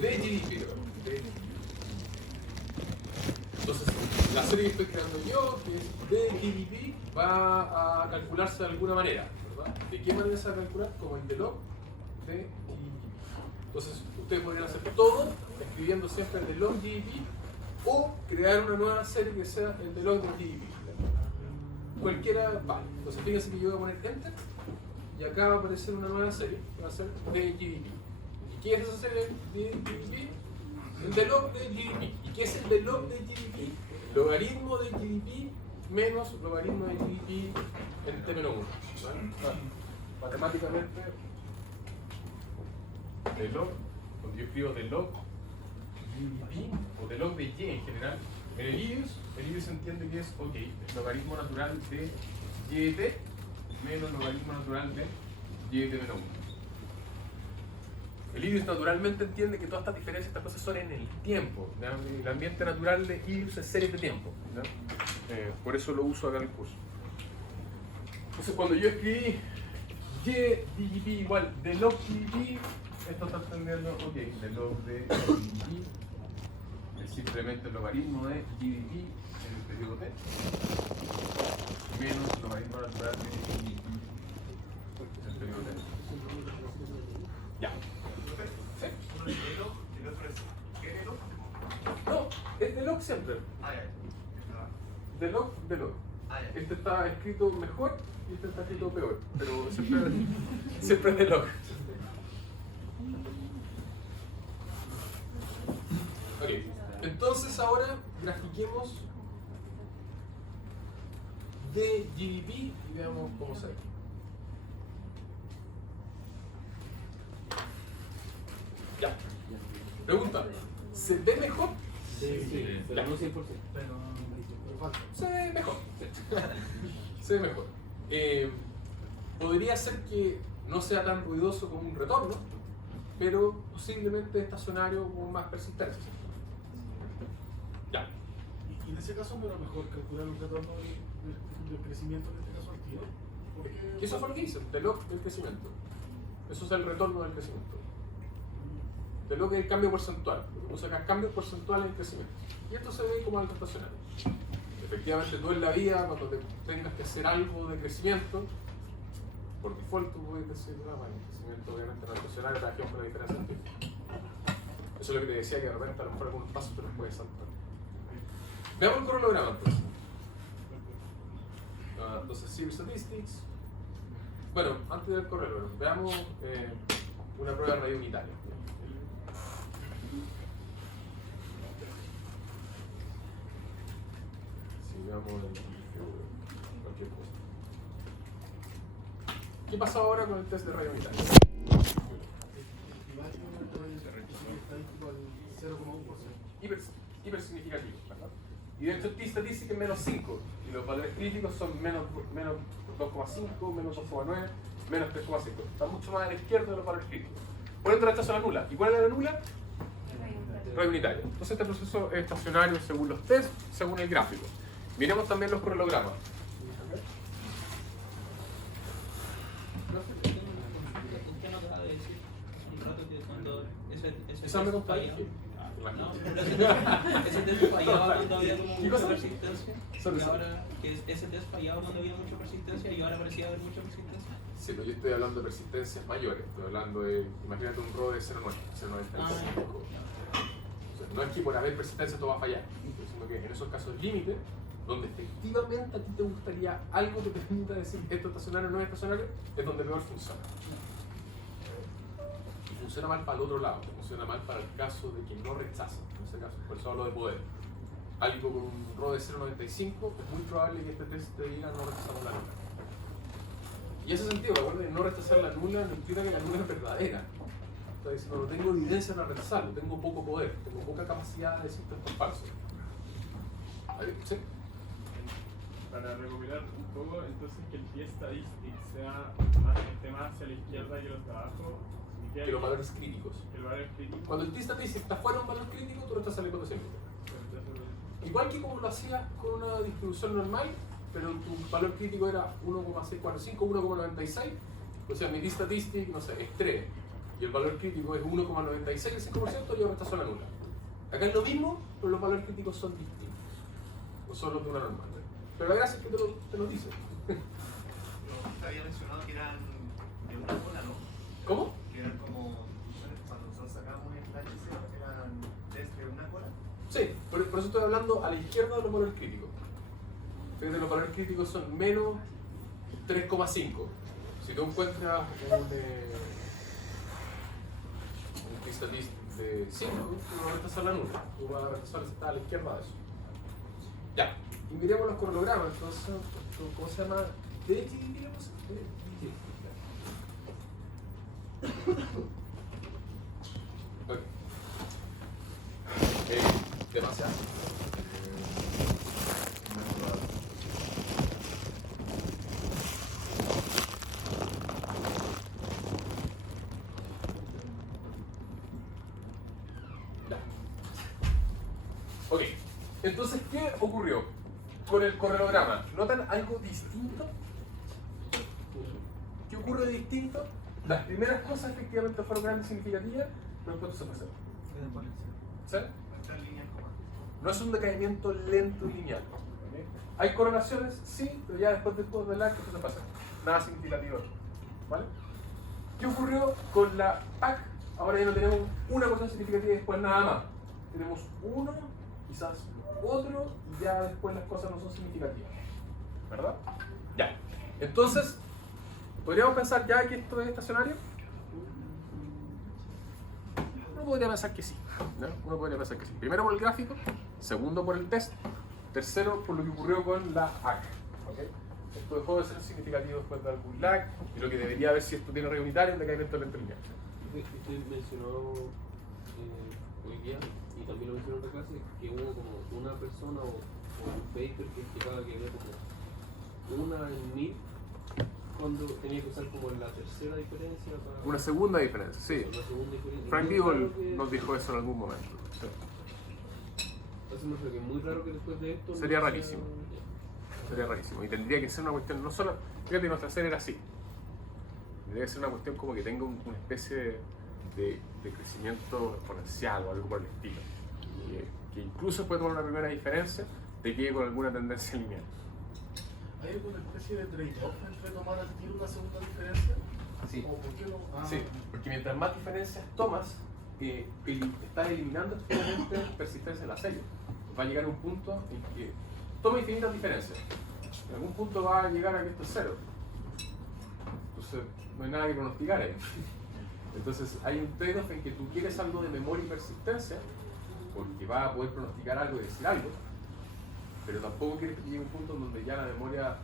de GDP. Entonces, la serie que estoy creando yo, que es de GDP, va a calcularse de alguna manera, ¿verdad? ¿De qué manera se va a calcular? Como el de log de GDP. Entonces, ustedes podrían hacer todo escribiendo siempre el de log GDP o crear una nueva serie que sea el de log de GDP. Cualquiera vale. Entonces, fíjense que yo voy a poner Enter y acá va a aparecer una nueva serie que va a ser de GDP. ¿Y qué es esa serie de GDP? El de log de GDP. ¿Y qué es el de log de GDP? Logaritmo de GDP menos logaritmo de GDP en T-1. ¿Vale? Matemáticamente, de log, cuando yo escribo de log GDP o de log de Y en general, en el IDIUS entiende que es, ok, el logaritmo natural de Y de T menos logaritmo natural de Y de T-1. El IDIUS naturalmente entiende que todas estas diferencias, estas cosas son en el tiempo. ¿Ya? El ambiente natural de IDIUS es series de tiempo. ¿Ya? Por eso lo uso acá en el curso. Entonces cuando yo escribí Y GDP igual de log GDP, esto está entendiendo, ok, de log de GDP es simplemente el logaritmo de GDP en el periodo T menos logaritmo natural de GDP en el periodo T. Ya. ¿Sí? No, es de log siempre. De log, de log. Este está escrito mejor y este está escrito peor, pero siempre es de log. Ok, entonces ahora grafiquemos de GDP y veamos cómo se ve. Ya. Pregunta, ¿se ve mejor? Sí, pero no 100%. Se ve mejor. Se ve mejor. Podría ser que no sea tan ruidoso como un retorno, pero posiblemente estacionario con más persistencia. Ya. Y en ese caso no era mejor calcular un retorno del crecimiento, en este caso al tiro. Y eso fue lo que hice, de log del crecimiento. Eso es el retorno del crecimiento. De log es el cambio porcentual. Lo que puse acá es cambio porcentual en el crecimiento. Y esto se ve como algo estacionario. Efectivamente, tú en la vida, cuando tengas que hacer algo de crecimiento, por default tú puedes decir, bueno, el crecimiento obviamente no es estacionario, cada quien con la diferencia en tiempo. Eso es lo que te decía, que de repente a lo mejor algunos pasos te los puedes saltar. Veamos el cronograma entonces. Entonces, Civil Statistics. Bueno, antes del correo, veamos una prueba de radio unitaria. Veamos cualquier cosa. ¿Qué pasa ahora con el test de radio unitaria? Hiper significativo, ¿verdad? Y de hecho T-statistic es menos 5 y los valores críticos son menos 2,5, menos 2,9, menos 3,5. Está mucho más a la izquierda de los valores críticos. Por ende rechazo la nula. ¿Y cuál es la nula? Radio unitaria. Entonces este proceso es estacionario según los test, según el gráfico. Miremos también los cronogramas. ¿Qué nos acaba de decir un rato que cuando ese Esa me test fallaba? imagino. No, ese test fallaba cuando había como ¿Qué mucha cosa? persistencia. Sorry, Y sorry. ahora que ese test fallaba cuando había mucha persistencia y ahora parecía haber mucha persistencia. Sí, pero yo estoy hablando de persistencias mayores. Estoy hablando de, imagínate un RO de 0,9, 0,95. O sea, no es que por haber persistencia todo va a fallar, sino que en esos casos límite, donde efectivamente a ti te gustaría algo que te permita decir esto es estacionario o no es estacionario, es donde peor funciona. Y funciona mal para el otro lado, funciona mal para el caso de que no rechaza. En ese caso, por eso hablo de poder. Algo con un RO de 0,95 es muy probable que este test te diga no rechazamos la nula. Y en ese sentido, recuerden, no rechazar la nula no implica que la nula es verdadera. Está diciendo, no tengo evidencia para rechazarlo, tengo poco poder, tengo poca capacidad de decir que esto es falso. ¿Sí? Para recopilar un poco, entonces que el T-statistic esté más hacia la izquierda que los de abajo, significa Que los valores críticos. que el valor es crítico. Cuando el T-statistic está fuera de un valor crítico, tú rechazas la hipótesis límite. Igual que como lo hacías con una distribución normal, pero tu valor crítico era 1,645, 1,96, o sea, mi T-statistic, no sé, es 3. y el valor crítico es 1,96%, yo rechazo la nula. Acá es lo mismo, pero los valores críticos son distintos. No son los de una normal. Pero la gracia es que te lo dice. Te había mencionado que eran de una cola, ¿no? ¿Cómo? Que eran como, cuando nosotros sacamos el HC, eran test de una cola. Sí, por eso estoy hablando a la izquierda de los valores críticos. Fíjate, los valores críticos son menos 3,5. Si tú encuentras un pixelist de 5, tú vas a rechazar la nula. Tú vas a rechazar está a la izquierda de eso. Ya, y miremos los cronogramas. Entonces, ¿cómo se llama? DGD, digamos. Ok. Demasiado. Ok, entonces, ¿qué ocurrió con el correlograma? ¿Notan algo distinto? ¿Qué ocurre de distinto? Las primeras cosas efectivamente fueron grandes y significativas, pero después se pasaron. ¿Sí? Esta línea en común. No es un decaimiento lento y lineal. ¿Okay? ¿Hay correlaciones? Sí, pero ya después de la que se pasa. Nada significativo. ¿Vale? ¿Qué ocurrió con la PAC? Ahora ya no tenemos una cosa significativa y después nada más. Tenemos uno, quizás otro, y ya después las cosas no son significativas. ¿Verdad? Ya. Entonces, ¿podríamos pensar ya que esto es estacionario? Uno podría pensar que sí. ¿No? Uno podría pensar que sí. Primero por el gráfico, segundo por el test, tercero por lo que ocurrió con la AC. ¿Okay? Esto dejó de ser significativo después de algún lag, y lo que debería haber si esto tiene red unitaria, un decaimiento lento lineal. Usted mencionó hoy día, y también lo mencionó en otra clase, que hubo como una persona o un paper que explicaba que había como 1 en 1000 cuando tenía que usar como la tercera diferencia para... Una segunda diferencia, sí. Una segunda diferencia. Frank Muy Beagle raro que- nos dijo eso en algún momento. Sí. Entonces me refiero que es muy raro que después de esto... Sería no sea- rarísimo. Sería rarísimo. Y tendría que ser una cuestión, no solo... Fíjate, nuestra serie era así. Tendría que ser una cuestión como que tenga una especie de crecimiento exponencial o algo por el estilo. Que incluso puede tomar una primera diferencia, te quede con alguna tendencia lineal. ¿Hay alguna especie de trade-off entre tomar al tiro una segunda diferencia? Sí. ¿O por qué no? Sí, porque mientras más diferencias tomas, estás eliminando activamente persistencia en la serie. Va a llegar a un punto en que toma infinitas diferencias. En algún punto va a llegar a que esto es cero. Entonces no hay nada que pronosticar ahí. Entonces hay un trade-off en que tú quieres algo de memoria y persistencia, porque vas a poder pronosticar algo y decir algo, pero tampoco quieres que llegue a un punto donde ya la memoria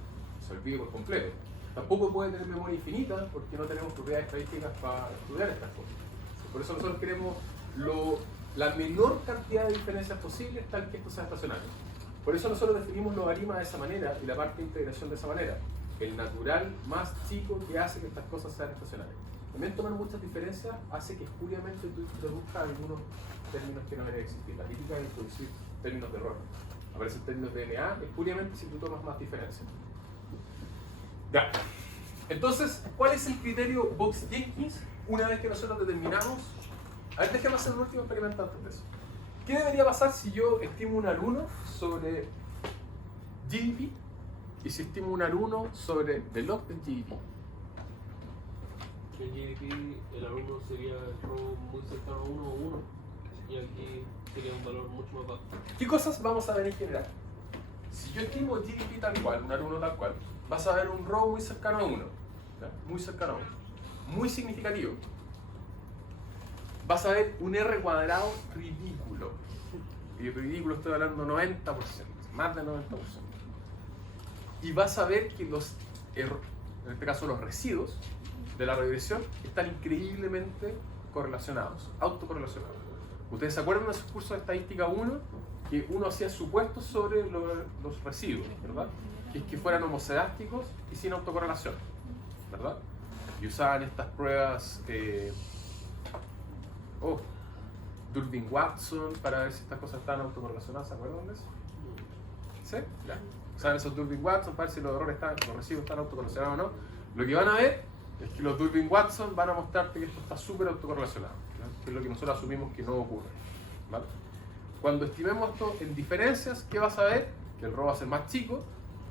se olvide por completo. Tampoco puede tener memoria infinita porque no tenemos propiedades estadísticas para estudiar estas cosas. Por eso nosotros queremos la menor cantidad de diferencias posibles tal que esto sea estacionario. Por eso nosotros definimos logaritma de esa manera y la parte de integración de esa manera. El natural más chico que hace que estas cosas sean estacionarias. También tomar muchas diferencias hace que espuriamente tú introduzcas algunos términos que no deberían existir. La típica es introducir términos de error. Aparecen términos de DNA espuriamente si tú tomas más diferencias. Ya. Entonces, ¿cuál es el criterio Box-Jenkins? Una vez que nosotros determinamos... A ver, déjame hacer un último experimento antes de eso. ¿Qué debería pasar si yo estimo un alumno sobre GDP y si estimo un alumno sobre the log del GDP? En GDP el alumno sería el robo muy cercano a 1 o 1, y aquí sería un valor mucho más bajo. ¿Qué cosas vamos a ver en general? Si yo estimo GDP tal cual, un alumno tal cual, vas a ver un row muy cercano a 1, muy cercano a 1, muy significativo. Vas a ver un R cuadrado ridículo. Y ridículo estoy hablando 90%, más del 90%. Y vas a ver que los errores, en este caso los residuos de la regresión, están increíblemente correlacionados, autocorrelacionados. ¿Ustedes se acuerdan de sus cursos de estadística 1? Que uno hacía supuestos sobre los residuos, ¿verdad? Que es que fueran homocedásticos y sin autocorrelación, ¿verdad? Y usaban estas pruebas Durbin-Watson para ver si estas cosas están autocorrelacionadas, ¿se acuerdan de eso? ¿Sí? Ya. Usaban esos Durbin-Watson para ver si los residuos están autocorrelacionados o no. Lo que van a ver es que los Durbin-Watson van a mostrarte que esto está súper autocorrelacionado, ¿no? Que es lo que nosotros asumimos que no ocurre, ¿vale? Cuando estimemos esto en diferencias, ¿qué vas a ver? Que el RO va a ser más chico,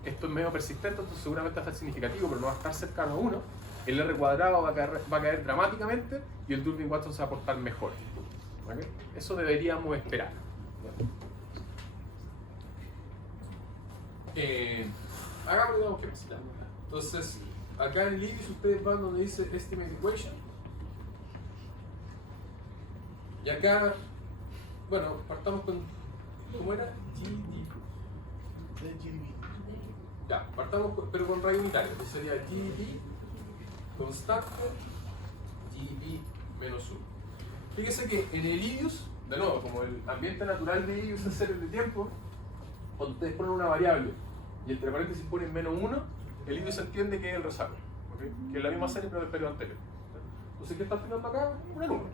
esto es medio persistente, entonces seguramente va a ser significativo, pero no va a estar cercano a 1, el R cuadrado va a caer dramáticamente y el Durbin-Watson se va a portar mejor, ¿vale? Eso deberíamos esperar, ¿vale? Hagamos, digamos, que pasa. Entonces, acá en el índice ustedes van donde dice Estimate Equation. Y acá, bueno, partamos con, ¿cómo era? GDP. Ya, partamos pero con radio unitario. Entonces sería GDP constante, GDP menos 1. Fíjense que en el IDIUS, de nuevo, como el ambiente natural de IDIUS es series de tiempo, cuando ustedes ponen una variable y entre paréntesis ponen menos 1, el IDIUS entiende que es el rezago, ¿okay? Que es la misma serie pero del periodo anterior. Entonces, ¿qué está tirando acá? Una nube.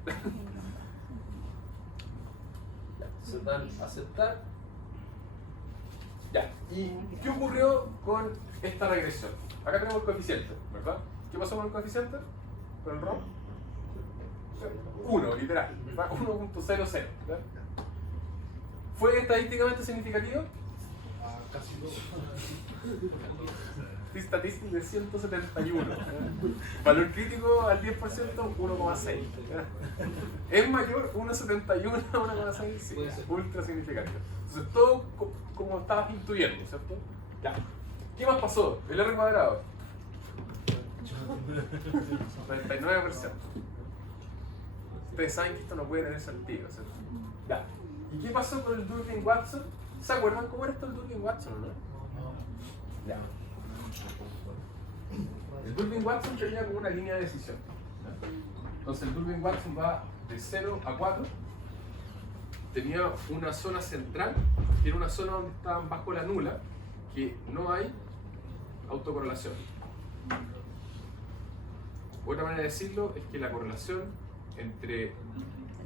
Se dan a aceptar. Ya, ¿y qué ocurrió con esta regresión? Acá tenemos el coeficiente, ¿verdad? ¿Qué pasó con el coeficiente? ¿Con el ROM? 1, literal, ¿verdad? 1.00, ¿verdad? ¿Fue estadísticamente significativo? Casi 2. Statistics de 171. Valor crítico al 10%, 1,6. ¿Es mayor 1,71 a 1,6? Sí, ultra significativo. Entonces todo como estabas intuyendo, ¿cierto? Ya. ¿Qué más pasó? El R cuadrado. 99%. Ustedes saben que esto no puede tener sentido, ¿cierto? Ya. ¿Y qué pasó con el Durbin-Watson? ¿Se acuerdan cómo era esto el Durbin-Watson, no? Ya. El Durbin-Watson tenía como una línea de decisión. Entonces el Durbin-Watson va de 0 a 4. Tenía una zona central, que era una zona donde estaban bajo la nula, que no hay autocorrelación. Otra manera de decirlo es que la correlación entre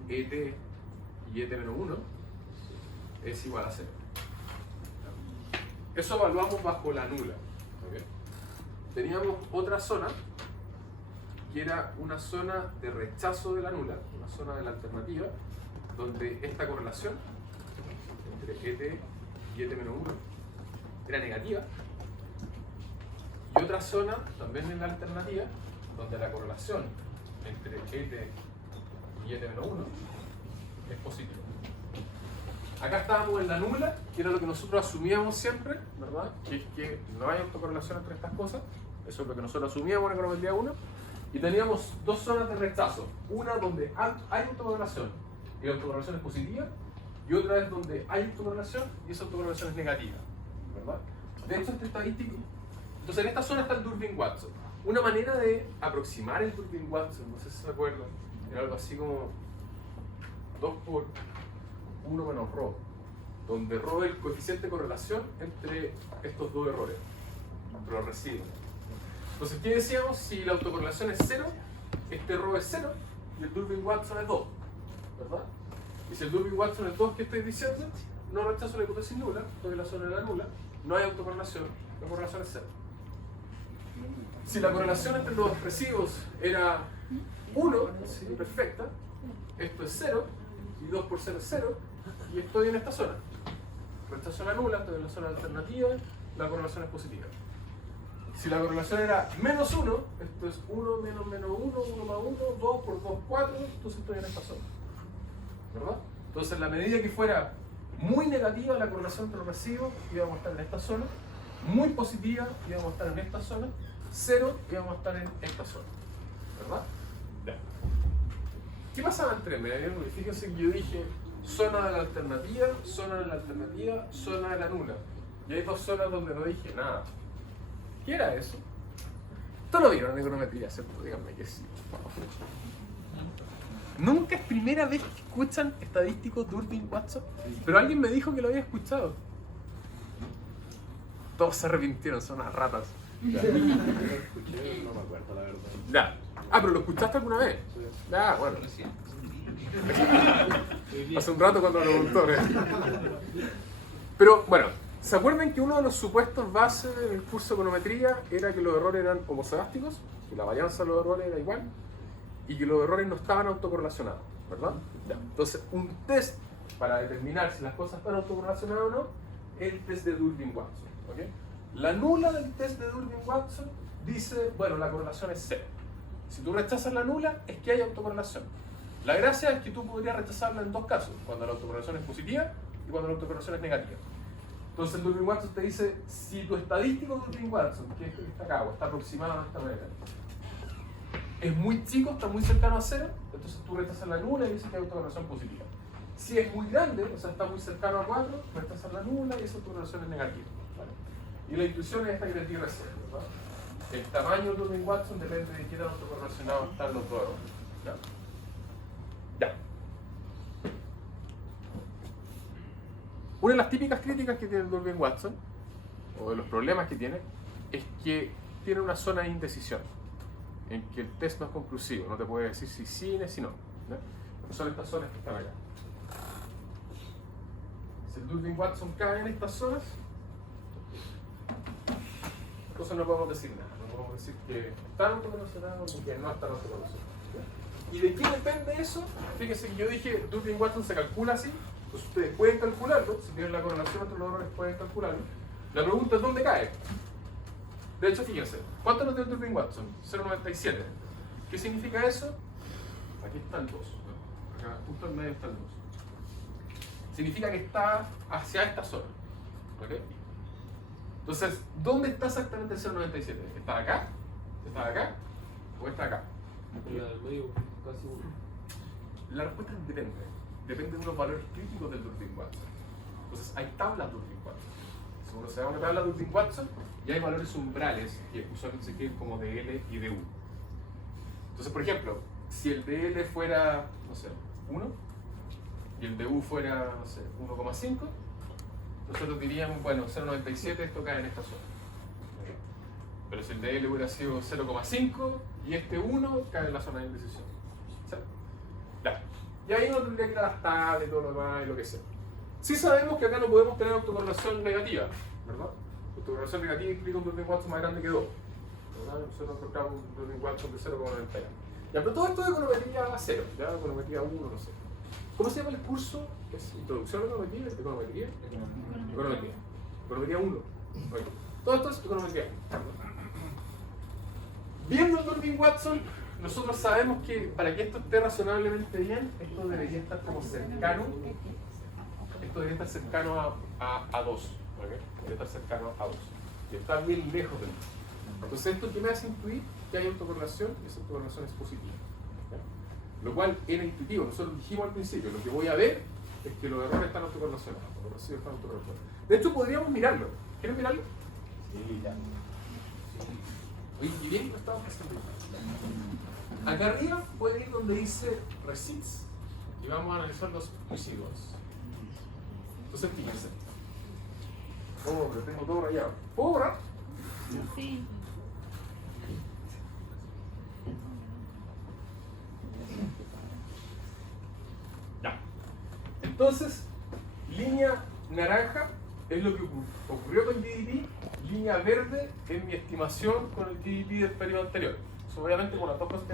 ET y ET-1 es igual a 0. Eso evaluamos bajo la nula. ¿Okay? Teníamos otra zona, que era una zona de rechazo de la nula, una zona de la alternativa, donde esta correlación entre ET y ET-1 era negativa, y otra zona, también en la alternativa, donde la correlación entre ET y ET-1 es positiva. Acá estábamos en la nula, que era lo que nosotros asumíamos siempre, ¿verdad? Que es que no hay autocorrelación entre estas cosas, eso es lo que nosotros asumíamos en econometría 1, y teníamos dos zonas de rechazo, una donde hay autocorrelación y la autocorrelación es positiva, y otra es donde hay autocorrelación y esa autocorrelación es negativa, ¿verdad? De hecho, este estadístico, entonces en esta zona está el Durbin-Watson. Una manera de aproximar el Durbin-Watson, no sé si se acuerdan, era algo así como 2 por 1 menos ρ, donde ρ es el coeficiente de correlación entre estos dos errores, entre los residuos. Entonces, ¿qué decíamos? Si la autocorrelación es 0, este ρ es 0 y el Durbin-Watson es 2, ¿verdad? Y si el Durbin-Watson es 2, ¿qué estoy diciendo? No rechazo la hipótesis nula, estoy en la zona de la nula, no hay autocorrelación, la correlación es 0. Si la correlación entre los residuos era 1, ¿sí? Perfecta, esto es 0, y 2 por 0 es 0, y estoy en esta zona. Rechazo la nula, estoy en la zona alternativa, la correlación es positiva. Si la correlación era menos 1, esto es 1 menos menos 1, 1 más 1, 2 por 2, 4, entonces estoy en esta zona. ¿Verdad? Entonces, en la medida que fuera muy negativa la correlación entre los residuos, íbamos a estar en esta zona, muy positiva, íbamos a estar en esta zona, 0, íbamos a estar en esta zona. ¿Verdad? Ya. ¿Qué pasaba entre medio? Fíjense que yo dije zona de la alternativa, zona de la alternativa, zona de la nula. Y hay dos zonas donde no dije nada. ¿Qué era eso? Esto lo vieron en econometría, ¿cierto? Díganme que sí. Nunca es primera vez que escuchan estadísticos Durbin-Watson, pero alguien me dijo que lo había escuchado. Todos se arrepintieron, son unas ratas. Ya. Lo escuché, no me acuerdo la verdad. Ya. Ah, pero lo escuchaste alguna vez. Ya, bueno. Hace un rato cuando lo preguntó. Pero bueno, ¿Se acuerdan que uno de los supuestos base en el curso de econometría era que los errores eran homoscedásticos, que la varianza de los errores era igual y que los errores no estaban autocorrelacionados, ¿verdad? Ya. Entonces, un test para determinar si las cosas están autocorrelacionadas o no es el test de Durbin-Watson. ¿Okay? La nula del test de Durbin-Watson dice, bueno, la correlación es cero. Si tú rechazas la nula, es que hay autocorrelación. La gracia es que tú podrías rechazarla en dos casos, cuando la autocorrelación es positiva y cuando la autocorrelación es negativa. Entonces el Durbin-Watson te dice, si tu estadístico Durbin-Watson, que es este que está acá, o está aproximado de esta manera, es muy chico, está muy cercano a cero, entonces tú rechazas la nula y dices que hay autocorrelación positiva. Si es muy grande, o sea, está muy cercano a 4, rechazas la nula y esa autocorrelación es negativa. ¿Vale? Y la intuición es esta que les di recién, ¿verdad? El tamaño del Durbin-Watson depende de qué tan autocorrelacionados están los dos errores. ¿Ya? Ya. Una de las típicas críticas que tiene el Durbin-Watson, o de los problemas que tiene, es que tiene una zona de indecisión, en que el test no es conclusivo, no te puede decir si sí ni si no. ¿No? Son estas zonas que están acá. Si el Durbin-Watson cae en estas zonas, entonces no podemos decir nada, no podemos decir que están autocorrelacionados o que no están autocorrelacionados. ¿Y de qué depende eso? Fíjense que yo dije, Durbin-Watson se calcula así, entonces ustedes pueden calcularlo, si tienen la correlación entre los errores pueden calcularlo. La pregunta es ¿dónde cae? De hecho, fíjense, ¿cuánto nos dio el Durbin-Watson? 0,97. ¿Qué significa eso? Aquí están 2, acá justo en medio están 2. Significa que está hacia esta zona. ¿Okay? Entonces, ¿dónde está exactamente el 0,97? ¿Está acá? ¿Está acá? ¿O está acá? En la del medio, casi uno. La respuesta depende. Depende de unos valores críticos del Durbin-Watson. Entonces, hay tablas Durbin-Watson. Si uno se da una tabla Durbin-Watson, y hay valores umbrales que usualmente se escriben como de L y de U. Entonces, por ejemplo, si el de L fuera, no sé, 1, y el de U fuera, no sé, 1,5, nosotros diríamos, bueno, 0,97, esto cae en esta zona. ¿Okay? Pero si el de L hubiera sido 0,5 y este 1, cae en la zona de indecisión. ¿Sí? Ya. Y ahí uno tendría que ir a las tablas y todo lo demás y lo que sea. Sí sabemos que acá no podemos tener autocorrelación negativa, ¿verdad? Autocorrelación negativa implica un Durbin-Watson más grande que 2. ¿Verdad? Nosotros encontramos un Durbin-Watson de 0,90. Ya, pero todo esto es econometría 0, ya, econometría 1, no sé. ¿Cómo se llama el curso? ¿Es introducción a la econometría? ¿Econometría? Econometría. Econometría 1. Oye, todo esto es econometría 1. Viendo el Durbin-Watson, nosotros sabemos que para que esto esté razonablemente bien, esto debería estar como cercano. Esto debería estar cercano a 2. ¿Okay? Debería estar cercano a 2. Y está bien lejos del 2. Entonces esto que me hace intuir que hay autocorrelación y esa autocorrelación es positiva. ¿Okay? Lo cual era intuitivo. Nosotros dijimos al principio, lo que voy a ver es que los errores están autocorrelacionados. De hecho podríamos mirarlo. ¿Quieren mirarlo? Sí, ya. Oye, y bien lo estamos haciendo. Acá arriba pueden ir donde dice receipts y vamos a analizar los residuos. Entonces fíjense. Oh, pero tengo todo rayado. ¿Puedo borrar? Sí. Ya. Entonces, línea naranja es lo que ocurrió con el GDP, línea verde es mi estimación con el GDP del periodo anterior. Eso obviamente con las dos cosas que